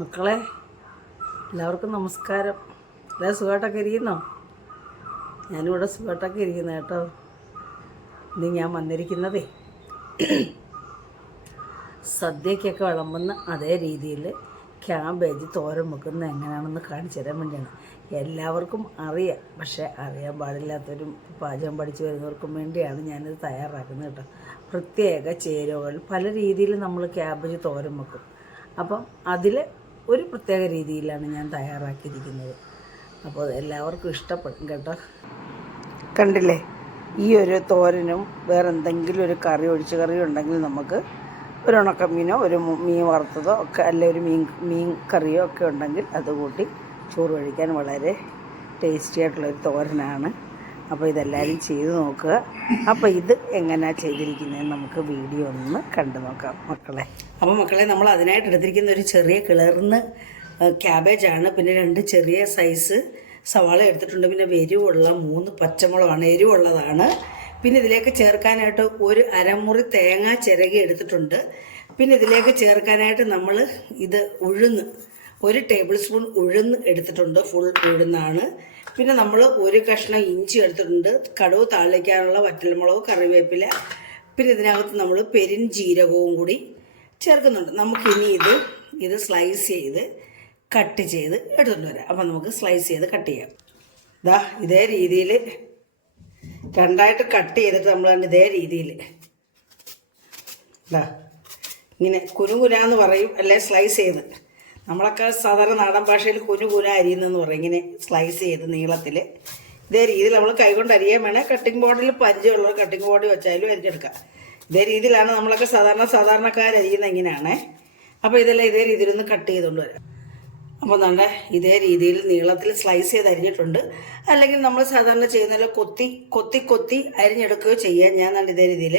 മക്കളെ എല്ലാവർക്കും നമസ്കാരം. എല്ലാ സുഖമായിട്ടൊക്കെ ഇരിക്കുന്നോ? ഞാനിവിടെ സുഖമായിട്ടൊക്കെ ഇരിക്കുന്നു കേട്ടോ. ഇന്ന് ഞാൻ വന്നിരിക്കുന്നതേ സദ്യക്കൊക്കെ വിളമ്പുന്ന അതേ രീതിയിൽ ക്യാബേജ് തോരൻ വെക്കുന്നത് എങ്ങനെയാണെന്ന് കാണിച്ചു തരാൻ വേണ്ടിയാണ്. എല്ലാവർക്കും അറിയാം പക്ഷേ അറിയാൻ പാടില്ലാത്തവരും പാചകം പഠിച്ചു വരുന്നവർക്കും വേണ്ടിയാണ് ഞാനിത് തയ്യാറാക്കുന്നത് കേട്ടോ. പ്രത്യേക ചേരുവകൾ പല രീതിയിൽ നമ്മൾ ക്യാബേജ് തോരൻ വെക്കും. അപ്പം അതിൽ ഒരു പ്രത്യേക രീതിയിലാണ് ഞാൻ തയ്യാറാക്കിയിരിക്കുന്നത്. അപ്പോൾ എല്ലാവർക്കും ഇഷ്ടപ്പെടും കേട്ടോ. കണ്ടില്ലേ? ഈ ഒരു തോരനും വേറെ എന്തെങ്കിലും ഒരു കറി ഒഴിച്ച് കറി ഉണ്ടെങ്കിൽ നമുക്ക് ഒരു ഉണക്കമീനോ ഒരു മീൻ വറുത്തതോ ഒക്കെ അല്ലെ ഒരു മീൻ മീൻ കറിയോ ഒക്കെ ഉണ്ടെങ്കിൽ അത് കൂട്ടി ചോറ് കഴിക്കാൻ വളരെ ടേസ്റ്റി ആയിട്ടുള്ളൊരു തോരനാണ്. അപ്പോൾ ഇതെല്ലാവരും ചെയ്തു നോക്കുക അപ്പോൾ ഇത് എങ്ങനെയാണ് ചെയ്തിരിക്കുന്നതെന്ന് നമുക്ക് വീഡിയോ ഒന്ന് കണ്ടു നോക്കാം മക്കളെ. അപ്പോൾ മക്കളെ നമ്മൾ അതിനായിട്ട് എടുത്തിരിക്കുന്ന ഒരു ചെറിയ കിളർന്ന് ക്യാബേജാണ് പിന്നെ രണ്ട് ചെറിയ സൈസ് സവാള എടുത്തിട്ടുണ്ട്. പിന്നെ എരിവുള്ള മൂന്ന് പച്ചമുളകാണ്. എരിവുള്ളതാണ്. പിന്നെ ഇതിലേക്ക് ചേർക്കാനായിട്ട് ഒരു അരമുറി തേങ്ങ ചിരകി എടുത്തിട്ടുണ്ട്. പിന്നെ ഇതിലേക്ക് ചേർക്കാനായിട്ട് നമ്മൾ ഇത് ഉഴുന്ന് ഒരു ടേബിൾ സ്പൂൺ ഉഴുന്ന് എടുത്തിട്ടുണ്ട്. ഫുൾ ഉഴുന്നാണ്. പിന്നെ നമ്മൾ ഒരു കഷ്ണം ഇഞ്ചി എടുത്തിട്ടുണ്ട്. കടുവ് താളിക്കാനുള്ള വറ്റൽമുളക് കറിവേപ്പില. പിന്നെ ഇതിനകത്ത് നമ്മൾ പെരിഞ്ജീരകവും കൂടി ചേർക്കുന്നുണ്ട്. നമുക്കിനി ഇത് ഇത് സ്ലൈസ് ചെയ്ത് കട്ട് ചെയ്ത് എടുത്തുകൊണ്ട് വരാം. അപ്പം നമുക്ക് സ്ലൈസ് ചെയ്ത് കട്ട് ചെയ്യാം. ഇതാ ഇതേ രീതിയിൽ രണ്ടായിട്ട് കട്ട് ചെയ്തിട്ട് നമ്മൾ ഇതേ രീതിയിൽ ഇതാ ഇങ്ങനെ കുനുകുനാന്ന് പറയും. അല്ലെ? സ്ലൈസ് ചെയ്ത്. നമ്മളൊക്കെ സാധാരണ നാടൻ ഭാഷയിൽ കുനുകുന അരിയുന്നെന്ന് പറയും. ഇങ്ങനെ സ്ലൈസ് ചെയ്ത് നീളത്തിൽ ഇതേ രീതിയിൽ നമ്മൾ കൈകൊണ്ട് അരിയാൻ വേണേൽ കട്ടിംഗ് ബോർഡിൽ പരിചയമുള്ള കട്ടിംഗ് ബോർഡ് വെച്ചാലും അരിഞ്ഞെടുക്കാം ഇതേ രീതിയിലാണ് നമ്മളൊക്കെ സാധാരണ സാധാരണക്കാർ അരിയുന്നത് ഇങ്ങനെയാണേ. അപ്പോൾ ഇതെല്ലാം ഇതേ രീതിയിലൊന്ന് കട്ട് ചെയ്തുകൊണ്ട് വരാം. അപ്പോൾ നല്ല ഇതേ രീതിയിൽ നീളത്തിൽ സ്ലൈസ് ചെയ്ത് അരിഞ്ഞിട്ടുണ്ട്. അല്ലെങ്കിൽ നമ്മൾ സാധാരണ ചെയ്യുന്ന കൊത്തി കൊത്തി കൊത്തി അരിഞ്ഞെടുക്കുകയോ ചെയ്യാൻ ഞാൻ നല്ല ഇതേ രീതിയിൽ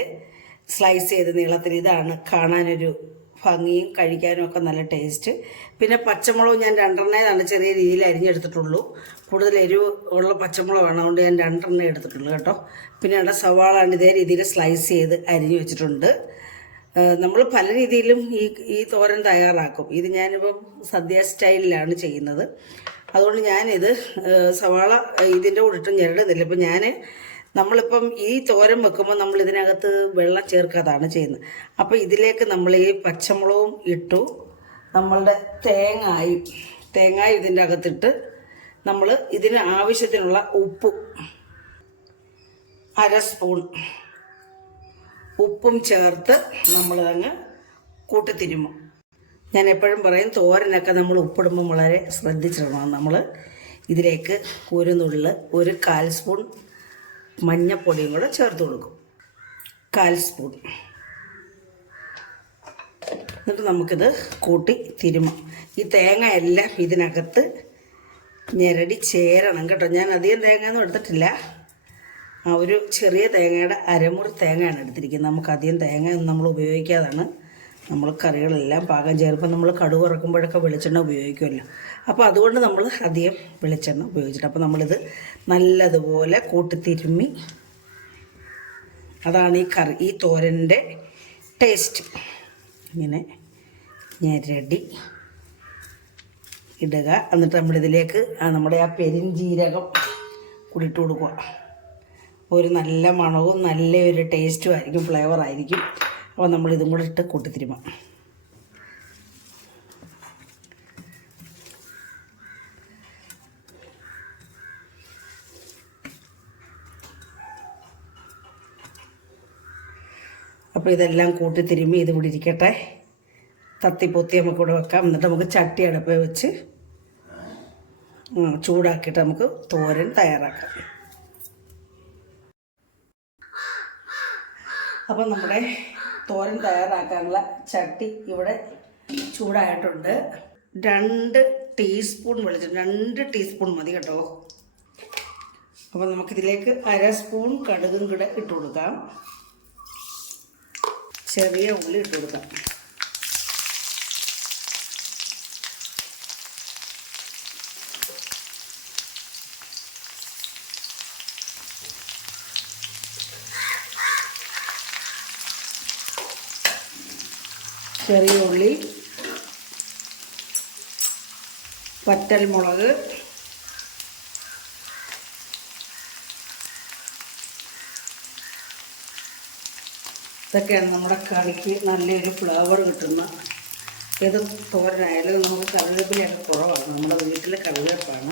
സ്ലൈസ് ചെയ്ത് നീളത്തിൽ ഇതാണ് കാണാനൊരു ഭംഗിയും കഴിക്കാനും ഒക്കെ നല്ല ടേസ്റ്റ്. പിന്നെ പച്ചമുളക് ഞാൻ രണ്ടെണ്ണേതാണ് ചെറിയ രീതിയിൽ അരിഞ്ഞെടുത്തിട്ടുള്ളൂ. കൂടുതൽ എരിവ് ഉള്ള പച്ചമുളകാണ് അതുകൊണ്ട് ഞാൻ രണ്ടെണ്ണേ എടുത്തിട്ടുള്ളൂ കേട്ടോ. പിന്നെ അവിടെ സവാളാണ് ഇതേ രീതിയിൽ സ്ലൈസ് ചെയ്ത് അരിഞ്ഞു വെച്ചിട്ടുണ്ട്. നമ്മൾ പല രീതിയിലും ഈ ഈ തോരൻ തയ്യാറാക്കും. ഇത് ഞാനിപ്പം സദ്യ സ്റ്റൈലിലാണ് ചെയ്യുന്നത്. അതുകൊണ്ട് ഞാനിത് സവാള ഇതിന്റെ കൂടെ ഇട്ട് ഞെരടുന്നില്ല. ഇപ്പം ഞാൻ നമ്മളിപ്പം ഈ തോരൻ വെക്കുമ്പോൾ നമ്മൾ ഇതിനകത്ത് വെള്ളം ചേർക്കാതാണ് ചെയ്യുന്നത്. അപ്പോൾ ഇതിലേക്ക് നമ്മൾ ഈ പച്ചമുളകും ഇട്ടു. നമ്മളുടെ തേങ്ങായും തേങ്ങായും ഇതിന്റെ അകത്തിട്ട് നമ്മൾ ഇതിന് ആവശ്യത്തിനുള്ള ഉപ്പും. അര സ്പൂൺ ഉപ്പും ചേർത്ത് നമ്മളതങ്ങ് കൂട്ടിത്തിരുമ്പോൾ ഞാൻ എപ്പോഴും പറയും തോരനൊക്കെ നമ്മൾ ഉപ്പിടുമ്പം വളരെ ശ്രദ്ധിച്ചിടണം. നമ്മൾ ഇതിലേക്ക് കുരുന്നുള്ളിൽ നുള്ള് ഒരു കാൽ സ്പൂൺ മഞ്ഞപ്പൊടിയും കൂടെ ചേർത്ത് കൊടുക്കും. കാൽ സ്പൂൺ. എന്നിട്ട് നമുക്കിത് കൂട്ടി തിരുമാം. ഈ തേങ്ങ എല്ലാം ഇതിനകത്ത് ഞെരടി ചേരണം കേട്ടോ. ഞാൻ അധികം തേങ്ങയൊന്നും എടുത്തിട്ടില്ല. ആ ഒരു ചെറിയ തേങ്ങയുടെ അരമുറി തേങ്ങയാണ് എടുത്തിരിക്കുന്നത്. നമുക്ക് അധികം തേങ്ങ ഒന്നും നമ്മൾ ഉപയോഗിക്കാതാണ്. നമ്മൾ കറികളെല്ലാം പാകം ചെയ്യുമ്പോൾ നമ്മൾ കടുക് ഇറക്കുമ്പോഴൊക്കെ വെളിച്ചെണ്ണ ഉപയോഗിക്കുമല്ലോ. അപ്പോൾ അതുകൊണ്ട് നമ്മൾ അധികം വെളിച്ചെണ്ണ ഉപയോഗിച്ചിട്ട് അപ്പോൾ നമ്മളിത് നല്ലതുപോലെ കൂട്ടിത്തിരുമ്മി അതാണ് ഈ കറി ഈ തോരന്റെ ടേസ്റ്റ്. ഇങ്ങനെ ഞെരടി ഇടുക. എന്നിട്ട് നമ്മളിതിലേക്ക് നമ്മുടെ ആ പെരിഞ്ജീരകം കൂടിയിട്ട് കൊടുക്കുക. ഒരു നല്ല മണവും നല്ലൊരു ടേസ്റ്റും ആയിരിക്കും ഫ്ലേവർ ആയിരിക്കും. അപ്പോൾ നമ്മൾ ഇതും കൂടെ ഇട്ട് കൂട്ടിത്തിരുമ. അപ്പോൾ ഇതെല്ലാം കൂട്ടിത്തിരുമ്മി ഇത് ഇവിടെ ഇരിക്കട്ടെ. തത്തിപ്പൊത്തി നമുക്ക് ഇവിടെ വെക്കാം. എന്നിട്ട് നമുക്ക് ചട്ടി അടുപ്പ് വെച്ച് ചൂടാക്കിയിട്ട് നമുക്ക് തോരൻ തയ്യാറാക്കാം. അപ്പം നമ്മുടെ തോരൻ തയ്യാറാക്കാനുള്ള ചട്ടി ഇവിടെ ചൂടായിട്ടുണ്ട്. രണ്ട് ടീസ്പൂൺ വെളിച്ചം രണ്ട് ടീസ്പൂൺ മതി കേട്ടോ. അപ്പോൾ നമുക്കിതിലേക്ക് അര സ്പൂൺ കടുകും കൂടെ ഇട്ട് കൊടുക്കാം. ചെറിയ ഉള്ളി ഇട്ട് കൊടുക്കാം. ചെറിയ ഉള്ളി വറ്റൽ മുളക് ഇതൊക്കെയാണ് നമ്മുടെ കറിക്ക് നല്ലൊരു ഫ്ലേവർ കിട്ടുന്ന. ഏത് തോരനായാലും നമുക്ക് കറിവേപ്പിലൊക്കെ കുറവാണ്. നമ്മുടെ വീട്ടിലെ കറിവേപ്പാണ്.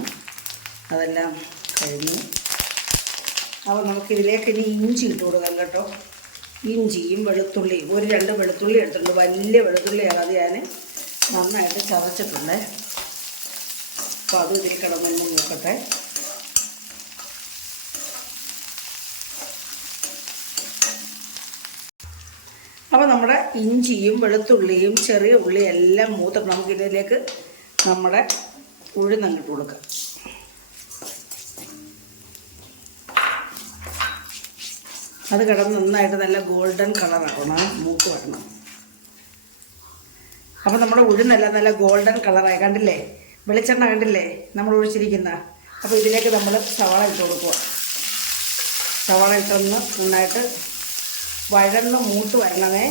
അതെല്ലാം കഴിഞ്ഞു. അപ്പോൾ നമുക്കിതിലേക്ക് ഇനി ഇഞ്ചി ഇട്ട് കൊടുക്കാം കേട്ടോ. ഇഞ്ചിയും വെളുത്തുള്ളിയും ഒരു രണ്ട് വെളുത്തുള്ളി എടുത്തിട്ടുണ്ട്. വലിയ വെളുത്തുള്ളിയാണ് അത് ഞാൻ നന്നായിട്ട് ചതച്ചിട്ടുണ്ട്. അപ്പോൾ അത് ഇതിൽ കിടന്നു നോക്കട്ടെ. അപ്പോൾ നമ്മുടെ ഇഞ്ചിയും വെളുത്തുള്ളിയും ചെറിയ ഉള്ളിയും എല്ലാം മൂത്തിട്ട് നമുക്കിതിലേക്ക് നമ്മുടെ ഉഴുന്നങ്ങിട്ട് കൊടുക്കാം. അത് കിടന്ന് നന്നായിട്ട് നല്ല ഗോൾഡൻ കളറാവണം മൂക്ക് വരണം. അപ്പോൾ നമ്മുടെ ഉഴുന്നെല്ലാം നല്ല ഗോൾഡൻ കളറായി കണ്ടില്ലേ? വെളിച്ചെണ്ണ കണ്ടില്ലേ? നമ്മൾ ഒഴിച്ചിരിക്കുന്ന. അപ്പോൾ ഇതിലേക്ക് നമ്മൾ സവാള ഇട്ട് കൊടുക്കുക. സവാള ഇട്ടൊന്ന് നന്നായിട്ട് വഴന്ന് മൂത്ത് വരണമേ.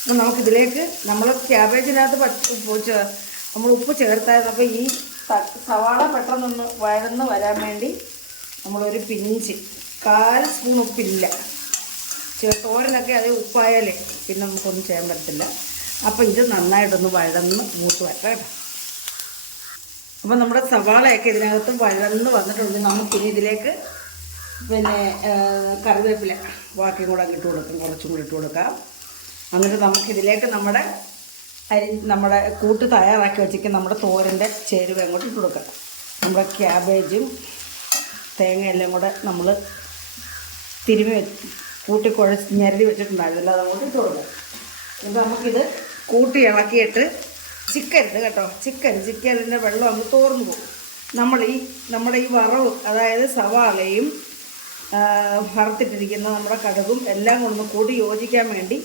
അപ്പം നമുക്കിതിലേക്ക് നമ്മൾ ക്യാബേജിനകത്ത് പച്ച നമ്മൾ ഉപ്പ് ചേർത്തായിരുന്നു അപ്പോൾ ഈ സവാള പെട്ടെന്നൊന്ന് വഴന്ന് വരാൻ വേണ്ടി നമ്മളൊരു പിഞ്ച് കാൽ സ്പൂൺ ഉപ്പില്ല. തോരനൊക്കെ അത് ഉപ്പായാലേ പിന്നെ നമുക്കൊന്നും ചെയ്യാൻ പറ്റത്തില്ല. അപ്പോൾ ഇത് നന്നായിട്ടൊന്ന് വഴന്ന് മൂത്ത് വരട്ടെ കേട്ടോ. അപ്പം നമ്മുടെ സവാളയൊക്കെ ഇതിനകത്ത് വഴന്ന് വന്നിട്ടുണ്ട്. നമുക്കിനി ഇതിലേക്ക് പിന്നെ കറിവേപ്പില ബാക്കിയും കൂടെ ഇട്ട് കൊടുക്കാം. കുറച്ചും കൂടി ഇട്ട് കൊടുക്കാം. എന്നിട്ട് നമുക്കിതിലേക്ക് നമ്മുടെ അരി നമ്മുടെ കൂട്ട് തയ്യാറാക്കി വെച്ചിരിക്കുന്ന നമ്മുടെ തോരന്റെ ചേരുവ അങ്ങോട്ട് ഇട്ട് കൊടുക്കാം. നമ്മുടെ ക്യാബേജും തേങ്ങയെല്ലാം കൂടെ നമ്മൾ തിരുമി വെച്ച് കൂട്ടി കുഴച്ച് ഞരടി വെച്ചിട്ടുണ്ടായിരുന്നില്ല അതുകൊണ്ട് ഇട്ട് കൊടുക്കാം. എന്നിട്ട് നമുക്കിത് കൂട്ടി ഇളക്കിയിട്ട് ചിക്കരുത് കേട്ടോ. ചിക്കൻ ചിക്കനിന്റെ വെള്ളം അങ്ങ് തോർന്നു പോകും. നമ്മൾ ഈ നമ്മുടെ ഈ വറവ് അതായത് സവാളയും വറുത്തിട്ടിരിക്കുന്ന നമ്മുടെ കടുകും എല്ലാം കൊണ്ടൊന്ന് കൂട്ടി യോജിക്കാൻ വേണ്ടി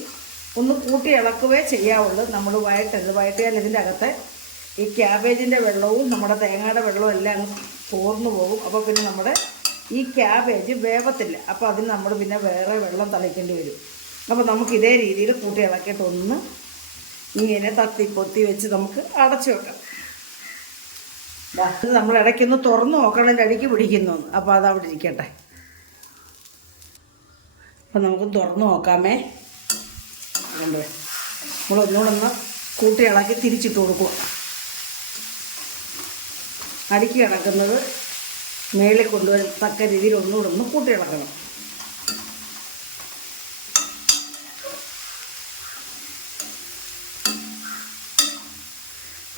ഒന്ന് കൂട്ടി ഇളക്കുകയേ ചെയ്യാവുള്ളൂ. നമ്മൾ വയറ്റരുത് വയറ്റിയാൽ ഇതിന്റെ അകത്തെ ഈ ക്യാബേജിന്റെ വെള്ളവും നമ്മുടെ തേങ്ങയുടെ വെള്ളവും എല്ലാം തോർന്നു പോകും. അപ്പോൾ പിന്നെ നമ്മുടെ ഈ ക്യാബേജ് വേവത്തില്ല. അപ്പോൾ അതിന് നമ്മൾ പിന്നെ വേറെ വെള്ളം തളിക്കേണ്ടി വരും. അപ്പോൾ നമുക്ക് ഇതേ രീതിയിൽ കൂട്ടി ഇളക്കിയിട്ട് ഒന്ന് ഇങ്ങനെ തത്തി പൊത്തി വെച്ച് നമുക്ക് അടച്ചു വെക്കാം. നമ്മൾ ഇടയ്ക്കൊന്ന് തുറന്നു നോക്കണം. അടിക്ക് പിടിക്കുന്നു അപ്പോൾ അത് അവിടെ ഇരിക്കട്ടെ. അപ്പം നമുക്ക് തുറന്നു നോക്കാമേ. അതുകൊണ്ട് നമ്മളൊന്നുകൂടെ ഒന്ന് കൂട്ടി ഇളക്കി തിരിച്ചിട്ട് കൊടുക്കുക അടുക്കി കിടക്കുന്നത് മേളിൽ കൊണ്ടുവരത്തക്ക രീതിയിൽ ഒന്നുകൂടെ ഒന്ന് കൂട്ടി കിടക്കണം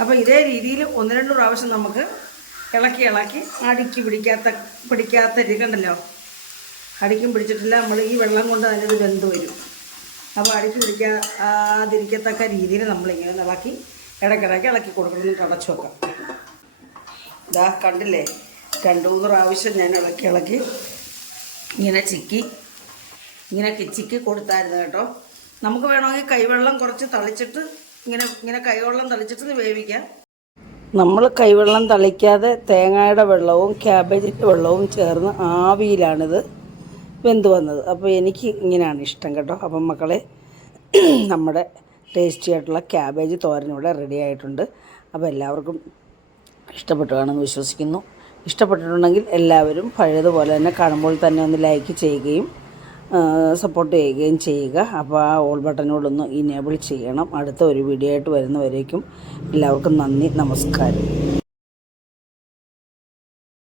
അപ്പോൾ ഇതേ രീതിയിൽ ഒന്ന് രണ്ട് പ്രാവശ്യം നമുക്ക് ഇളക്കി ഇളക്കി അടുക്കി പിടിക്കാത്ത പിടിക്കാത്ത രീതി കണ്ടല്ലോ? അടിക്കും പിടിച്ചിട്ടില്ല നമ്മൾ ഈ വെള്ളം കൊണ്ട് അതിന്റെ ഇത് വെന്ത് വരും. അപ്പോൾ അടുക്കി പിടിക്കാതിരിക്കത്തക്ക രീതിയിൽ നമ്മളിങ്ങനെ ഇളക്കി ഇടയ്ക്കിടയ്ക്ക് ഇളക്കി കൊടുക്കണം. തുടച്ചു വെക്കാം. ഇതാ കണ്ടില്ലേ? രണ്ട് മൂന്ന് പ്രാവശ്യം ഞാൻ ഇളക്കി ഇളക്കി ഇങ്ങനെ ചിക്കി. ഇങ്ങനെ ചിക്കി കൊടുത്തായിരുന്നു കേട്ടോ. നമുക്ക് വേണമെങ്കിൽ കൈവെള്ളം കുറച്ച് തളിച്ചിട്ട് ഇങ്ങനെ ഇങ്ങനെ കൈവെള്ളം തളിച്ചിട്ട് വേവിക്കാം. നമ്മൾ കൈവെള്ളം തളിക്കാതെ തേങ്ങയുടെ വെള്ളവും ക്യാബേജിന്റെ വെള്ളവും ചേർന്ന് ആവിയിലാണിത് വെന്ത് വന്നത്. അപ്പോൾ എനിക്ക് ഇങ്ങനെയാണ് ഇഷ്ടം കേട്ടോ. അപ്പം മക്കളെ നമ്മുടെ ടേസ്റ്റി ആയിട്ടുള്ള ക്യാബേജ് തോരൻ ഇവിടെ റെഡി ആയിട്ടുണ്ട്. അപ്പോൾ എല്ലാവർക്കും ഇഷ്ടപ്പെട്ടു കാണുമെന്ന് വിശ്വസിക്കുന്നു. ഇഷ്ടപ്പെട്ടിട്ടുണ്ടെങ്കിൽ എല്ലാവരും പഴയതുപോലെ തന്നെ കാണുമ്പോൾ തന്നെ ഒന്ന് ലൈക്ക് ചെയ്യുകയും സപ്പോർട്ട് ചെയ്യുകയും ചെയ്യുക. അപ്പോൾ ആ ഓൾ ബട്ടനോടൊന്ന് ഇനേബിൾ ചെയ്യണം. അടുത്ത ഒരു വീഡിയോ ആയിട്ട് വരുന്നവരേക്കും എല്ലാവർക്കും നന്ദി നമസ്കാരം.